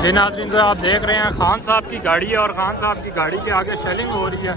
जी नाज़रीन, तो आप देख रहे हैं खान साहब की गाड़ी है और खान साहब की गाड़ी के आगे शेलिंग हो रही है।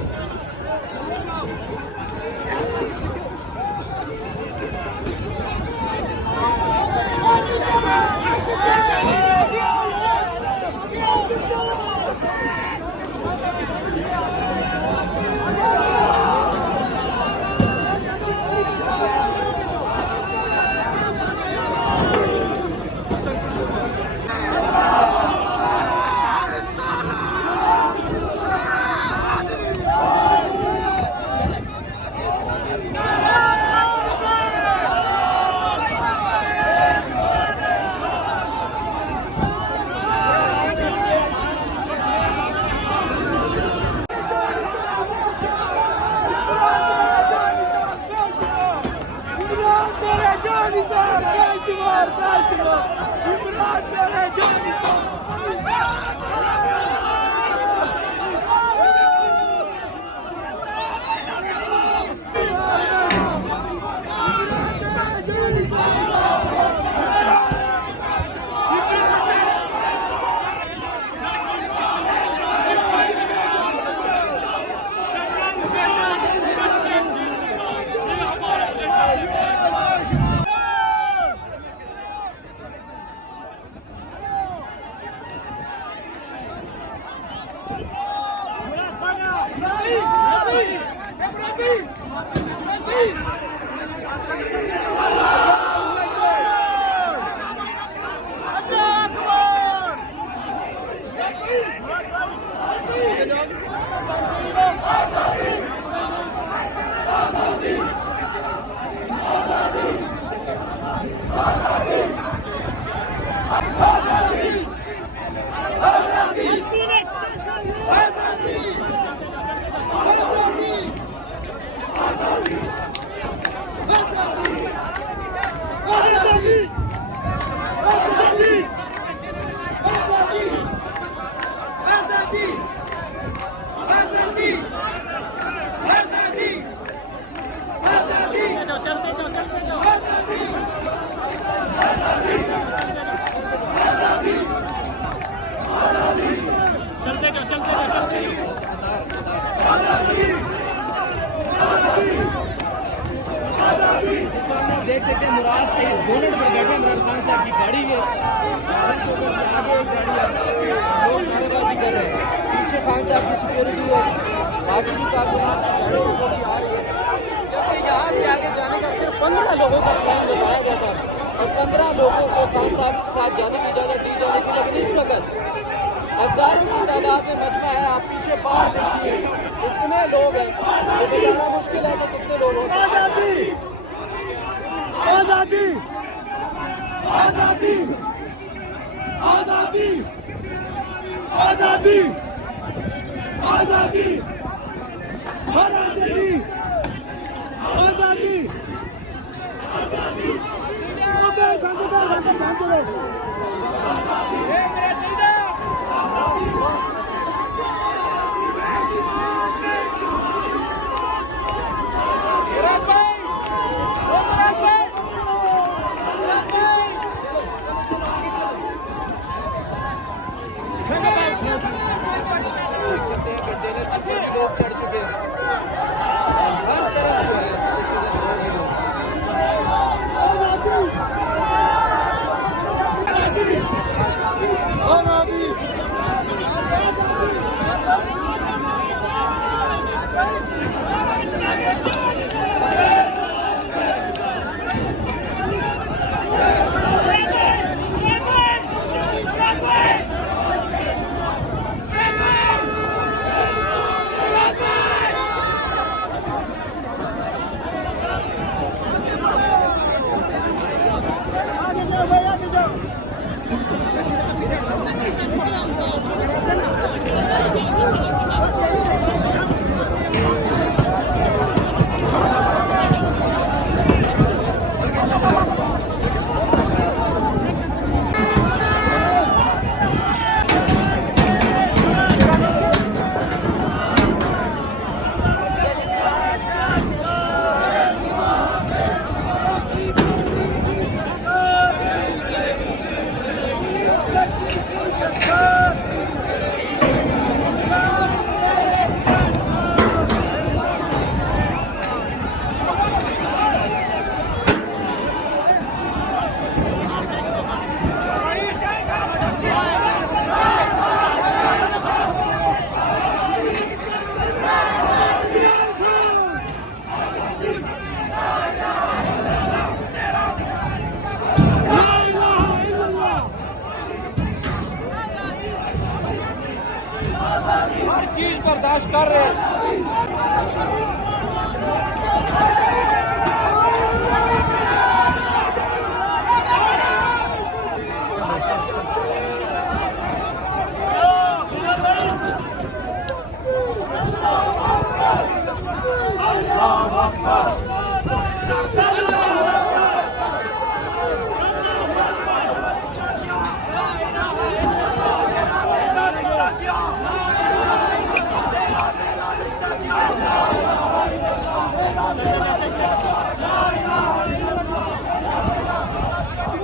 देख सकते हैं मुराद से बोनट पर बैठे इमरान खान साहब की गाड़ी है। आगे एक गाड़ी लोग नारेबाजी कर रहे हैं, पीछे खान साहब की सिक्योरिटी है, बाकी जो कारकुनात की गाड़ी वो भी आ रही है। जबकि यहाँ से आगे जाने का सिर्फ 15 लोगों का प्लान बताया गया था और 15 लोगों को खान साहब के साथ जाने की इजाज़त दी जाने की, लेकिन इस वक्त हज़ारों की तादाद में मजमा है। आप पीछे बाहर देखिए इतने लोग हैं, तो बताना मुश्किल है कि कितने लोग हो। आजादी आजादी आजादी आजादी आजादी आजादी आजादी लोग चढ़ चुके हैं हर तरफ जो है। बर्दाश्त कर रहे हैं।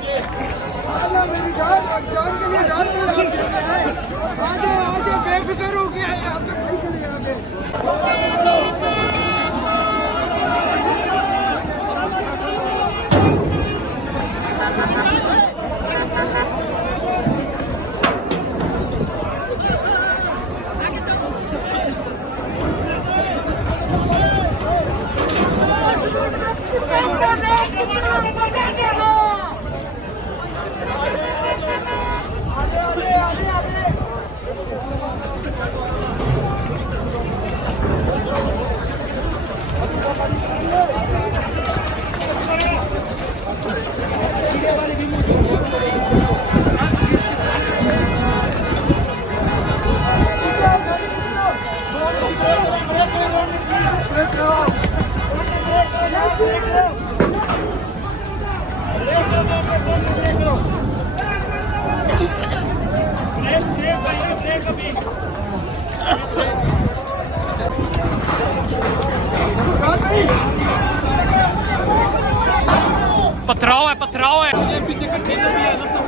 अल्लाह मेरी जान पाकिस्तान के लिए जान आगे आगे बेफिक्र हो गया है आगे भाई के लिए आगे पथराव है, पथराव है।